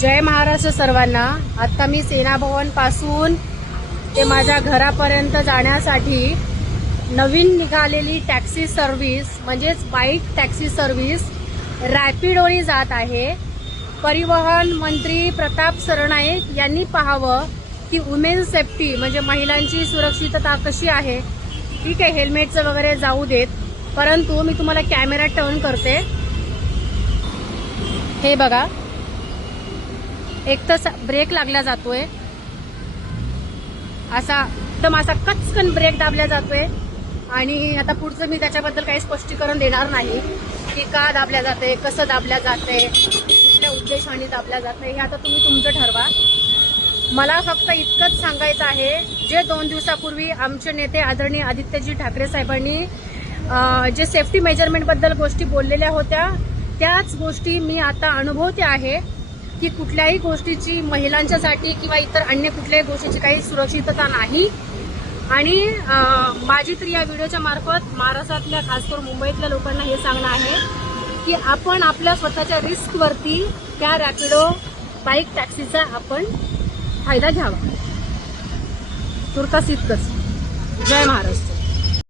जय महाराष्ट्र सर्वांना। आता मी सेना भवन पासून ते माझ्या घरापर्यंत जाण्यासाठी नवीन निघालेली टॅक्सी सर्व्हिस म्हणजेच बाईक टॅक्सी सर्व्हिस रॅपिडोनी जात आहे। परिवहन मंत्री प्रताप सरनाईक यांनी पाहावं की वुमेन सेफ्टी म्हणजे महिलांची सुरक्षितता कशी आहे। ठीक आहे, हेल्मेटचं वगैरे जाऊ देत, परंतु मी तुम्हाला कॅमेरा टर्न करते। हे बघा, एक तर ब्रेक लागला जातोय, असा एकदम असा कचकन ब्रेक दाबला जातोय। आणि आता पुढचं मी त्याच्याबद्दल काही स्पष्टीकरण देणार नाही की का दाबल्या जाते, कसं दाबल्या जाते, कुठल्या उद्देशाने दाबल्या जाते, हे आता तुम्ही तुमचं ठरवा। मला फक्त इतकंच सांगायचं आहे, जे 2 दिवसापूर्वी आमचे नेते आदरणीय आदित्यजी ठाकरे साहेबांनी जे सेफ्टी मेजरमेंट बद्दल गोष्टी बोललेल्या होत्या, त्याच गोष्टी मी आता अनुभवते आहे की कुठल्याही गोष्टीची महिलांच्यासाठी किंवा इतर अन्य कुठल्याही गोष्टीची काही सुरक्षितता नाही। आणि माझी तर या व्हिडिओच्या मार्फत महाराष्ट्रातल्या खासकरून मुंबईतल्या लोकांना हे सांगणं आहे की आपण आपल्या स्वतःच्या रिस्कवरती त्या रॅपिडो बाईक टॅक्सीचा आपण फायदा घ्यावा। तुर्तास इतकंच। जय महाराष्ट्र।